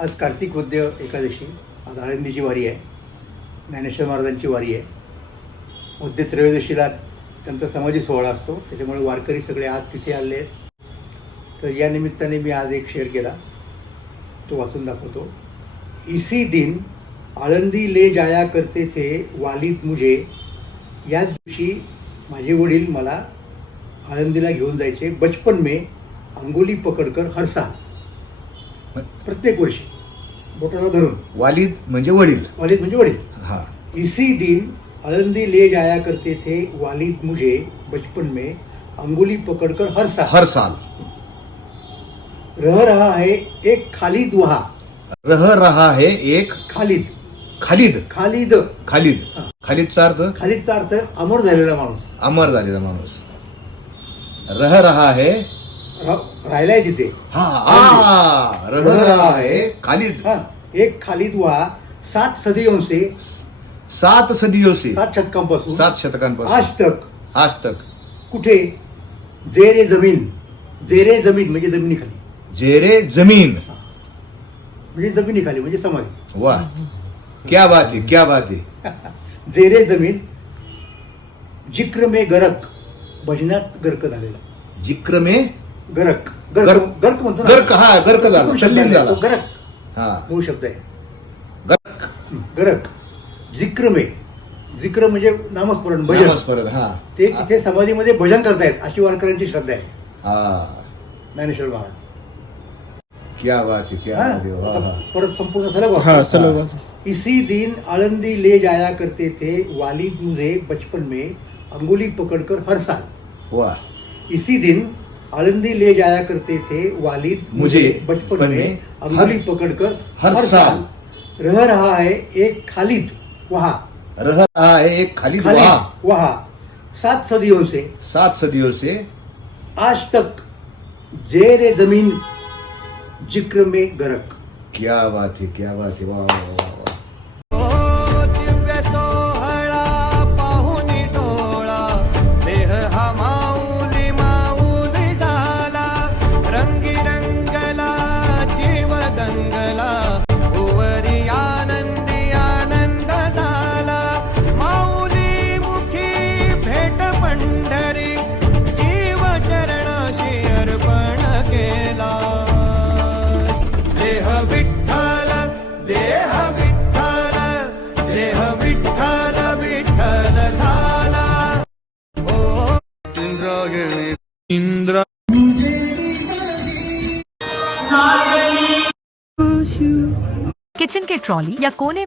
आज कार्तिक वद्य एकादशी. आज आळंदीची वारी आहे. ज्ञानेश्वर महाराजांची वारी आहे. वद्य त्रयोदशीला त्यांचा समाधी सोहळा असतो. त्याच्यामुळे वारकरी सगळे आज तिथे आले आहेत. तर या निमित्ताने मी आज एक शेअर केला तो वाचून दाखवतो. इसी दिन आळंदी ले जाया करते थे वालीत मुझे. याच दिवशी माझे वडील मला आळंदीला घेऊन जायचे. बचपन में अंगोली पकडकर हरसा प्रत्येक वर्षी. बोटाला धरून. वालिद म्हणजे वडील. वालिद म्हणजे वडील. हा. इसी दिन आळंदी ले जाया करते थे वालिद मुझे बचपन में अंगुली पकड़कर हर साल. हर साल. रह रहा है एक खालिद वहा. रह रहा है एक खालिद. खालिद. खालिद. खालिद. हा. खालिदचा अर्थ? खालिदचा अर्थ अमर झालेला माणूस. अमर झालेला माणूस. रह रहा है राहिलाय तिथे हा है खालिद. हा एक खालिद वहा सात सदियों से सात सदियों से सात शतकांपासून. सात शतकांपासून. आज तक. आज तक. कुठे? जेरे जमीन. जेरे जमीन म्हणजे जमिनीखाली. जेरे जमीन. म्हणजे जमिनीखाली म्हणजे समाधी. वाह क्या बात है क्या बात है. जेरे जमीन जिक्र में गरक. भजनात गर्क झालेला. जिक्र में गरक. गर्क गर्क. गर्क म्हणतो ना. गर्क, हा, गर्क झाला. मूळ शब्द तल्लीन आहे, झाला. तो गरक हा. मूळ शब्द आहे. गर्क. गरक. जिक्र में जिक्र म्हणजे नामस्मरण भजन. नामस्मरण हा. ते तिथे समाधीमध्ये भजन करतायत अशी वारकऱ्यांची श्रद्धा आहे. हा. ज्ञानेश्वर महाराज. क्या बात है क्या हा? बात है. वाह, आता वाह. परत संपूर्ण सलग. हाँ बस इसी दिन आळंदी ले जाया करते थे वालिद मुझे बचपन में अंगुली पकड़कर हर साल. वाह इसी दिन आळंदी ले जाया करते थे वालिद मुझे बचपन में अंगुली पकड़कर हर साल। रह रहा है एक खालिद वहा। रह रहा है एक खालिद खालिद वहाँ। वहा। सात सदियों से। सात सदियों से। आज तक जेरे जमीन जिक्र में गरक। क्या बात है क्या बात है। वाह वाह। किचन के ट्रॉली या कोने